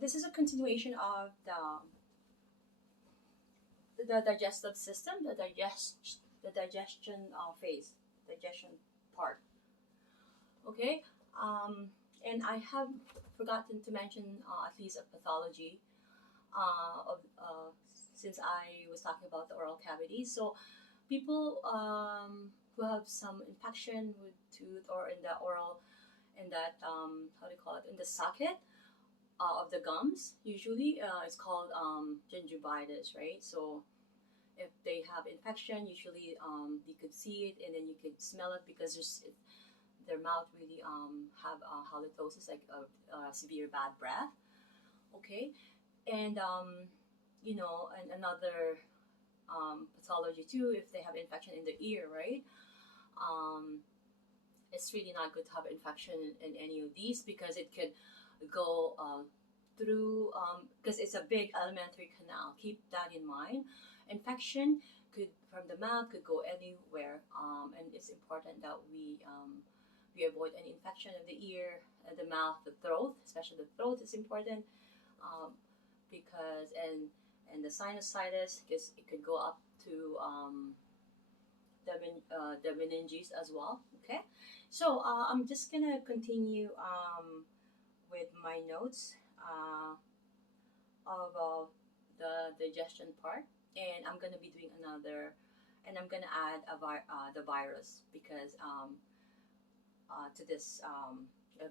this is a continuation of the digestive system, the digestion phase, digestion part. Okay, and I have forgotten to mention at least a pathology of since I was talking about the oral cavity. So people who have some infection with tooth or in the oral, in that how do you call it, in the socket of the gums, usually it's called gingivitis, right? So if they have infection, usually you could see it and then you could smell it because their mouth really have halitosis, like a severe bad breath. Okay, and and another pathology too, if they have infection in the ear, right? Um, it's really not good to have infection in any of these because it could go through, because it's a big alimentary canal. Keep that in mind. Infection could from the mouth could go anywhere, and it's important that we avoid any infection of the ear, the mouth, the throat. Especially the throat is important, um, because and the sinusitis, because it could go up to the meninges as well. Okay, so I'm just gonna continue with my notes of the digestion part, and I'm gonna be doing another, and I'm gonna add the virus because to this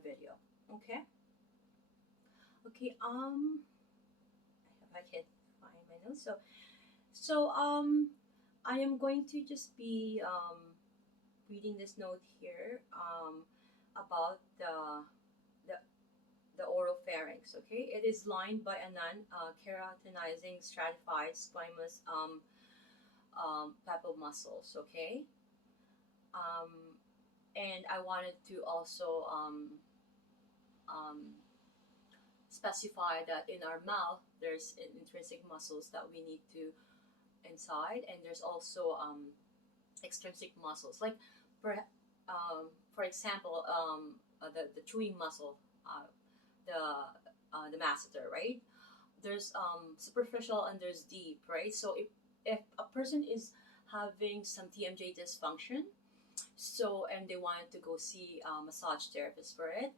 video. Okay. Okay. If I can find my notes. So I am going to just be reading this note here about the the oropharynx. Okay, it is lined by a non-keratinizing stratified squamous papal muscles. Okay, um, and I wanted to also um, specify that in our mouth there's intrinsic muscles that we need to inside, and there's also extrinsic muscles like for for example the chewing muscle, the the masseter, right? There's superficial and there's deep, right? So if a person is having some TMJ dysfunction, so and they wanted to go see a massage therapist for it,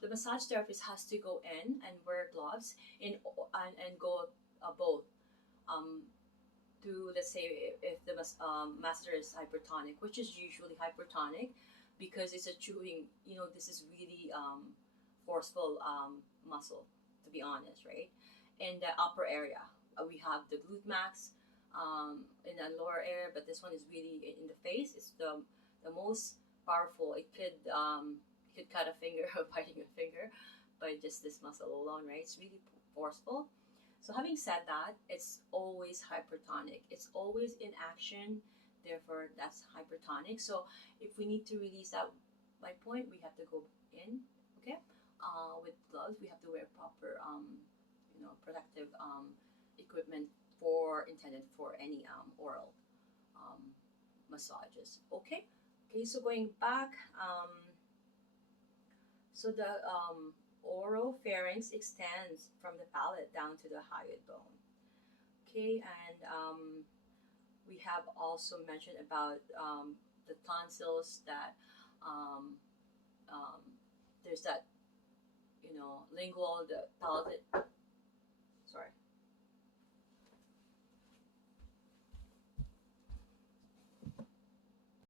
the massage therapist has to go in and wear gloves and go both um, to, let's say, if the masseter is hypertonic, which is usually hypertonic because it's a chewing, this is really forceful muscle, to be honest, right? In the upper area, we have the glute max in the lower area, but this one is really in the face. It's the most powerful. It could cut a finger or biting a finger by just this muscle alone, right? It's really forceful. So having said that, it's always hypertonic. It's always in action. Therefore, that's hypertonic. So if we need to release that, my point, we have to go in, okay? With gloves, we have to wear proper, protective equipment intended for any oral um, massages. Okay. Okay. So going back, so the oropharynx extends from the palate down to the hyoid bone. Okay, and we have also mentioned about the tonsils that um, there's that lingual, the